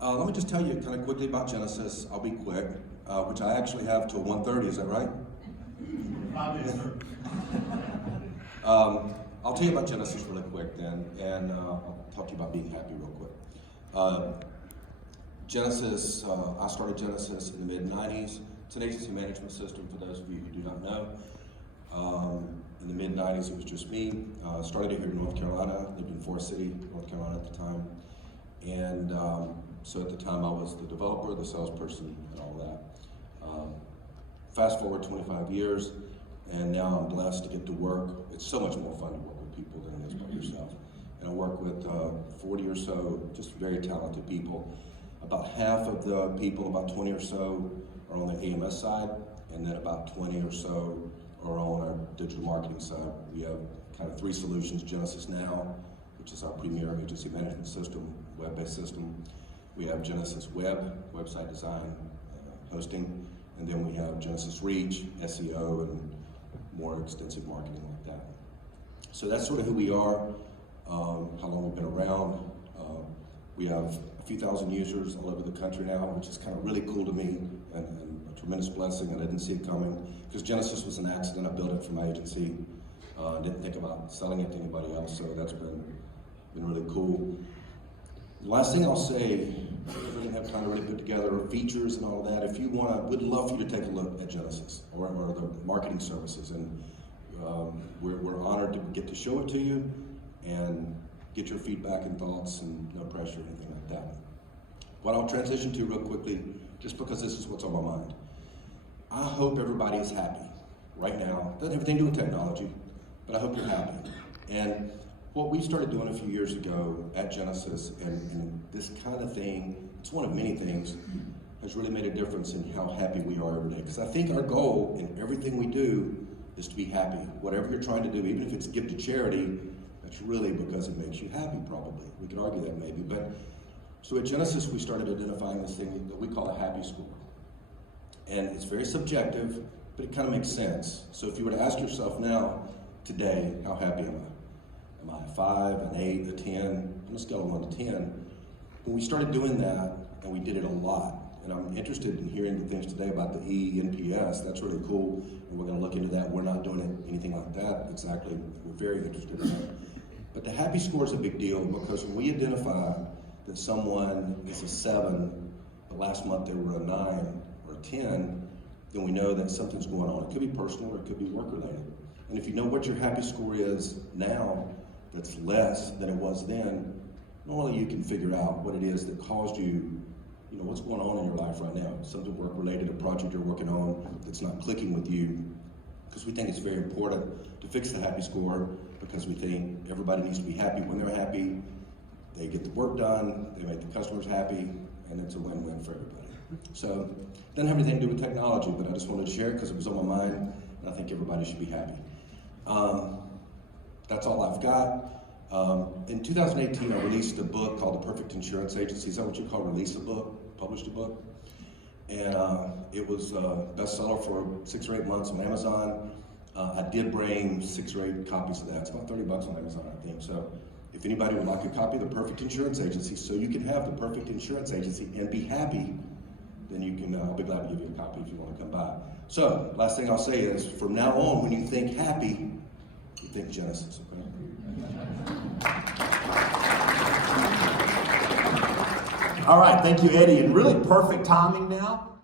Let me just tell you kind of quickly about Genesis. I'll be quick, which I actually have till 1:30, is that right? 5 minutes, sir. I'll tell you about Genesis really quick then, and I'll talk to you about being happy real quick. Genesis, I started Genesis in the mid-90s. It's an agency management system for those of you who do not know. In the mid-90s, it was just me. Started it here in North Carolina, lived in Forest City, North Carolina at the time. And so at the time I was the developer, the salesperson, and all that. Fast forward 25 years, and now I'm blessed to get to work. It's so much more fun to work with people than it is by yourself. And I work with 40 or so just very talented people. About half of the people, about 20 or so, are on the AMS side, and then about 20 or so are on our digital marketing side. We have kind of 3 solutions: Genesis Now, which is our premier agency management system, web-based system. We have Genesis Web, website design, hosting, and then we have Genesis Reach, SEO, and more extensive marketing like that. So that's sort of who we are, how long we've been around. We have a few thousand users all over the country now, which is kind of really cool to me, and a tremendous blessing. I didn't see it coming, because Genesis was an accident. I built it for my agency. Didn't think about selling it to anybody else, so that's been really cool. The last thing I'll say, we didn't have time to really put together features and all that. If you want, we'd love for you to take a look at Genesis or the marketing services, and we're honored to get to show it to you and get your feedback and thoughts, and no pressure or anything like that. What I'll transition to real quickly, just because this is what's on my mind. I hope everybody is happy right now. Doesn't have anything to do with technology, but I hope you're happy. And what we started doing a few years ago at Genesis, and this kind of thing, it's one of many things, has really made a difference in how happy we are every day. Because I think our goal in everything we do is to be happy. Whatever you're trying to do, even if it's give to charity, that's really because it makes you happy, probably. We could argue that maybe, but so at Genesis we started identifying this thing that we call a happy score. And it's very subjective, but it kind of makes sense. So if you were to ask yourself now, today, how happy am I? Am I a 5, an 8, a 10? On a scale of 1 to 10. When we started doing that, and we did it a lot, and I'm interested in hearing the things today about the ENPS, that's really cool, and we're gonna look into that. We're not doing anything like that exactly. We're very interested in that. But the happy score is a big deal, because when we identify that someone is a 7, but last month they were a 9 or a 10, then we know that something's going on. It could be personal or it could be work related. And if you know what your happy score is now, that's less than it was then, normally you can figure out what it is that caused you, what's going on in your life right now. Something work related, a project you're working on that's not clicking with you. Because we think it's very important to fix the happy score, because we think everybody needs to be happy. When they're happy, they get the work done, they make the customers happy, and it's a win-win for everybody. So, it doesn't have anything to do with technology, but I just wanted to share it because it was on my mind, and I think everybody should be happy. That's all I've got. In 2018, I released a book called The Perfect Insurance Agency. Is that what you call release a book? Published a book? And it was a bestseller for 6 or 8 months on Amazon. I did bring 6 or 8 copies of that. It's about $30 on Amazon, I think. So if anybody would like a copy of The Perfect Insurance Agency, so you can have The Perfect Insurance Agency and be happy, then you can, I'll be glad to give you a copy if you want to come by. So, last thing I'll say is, from now on, when you think happy, you think Genesis, okay? All right, thank you, Eddie. And really perfect timing now.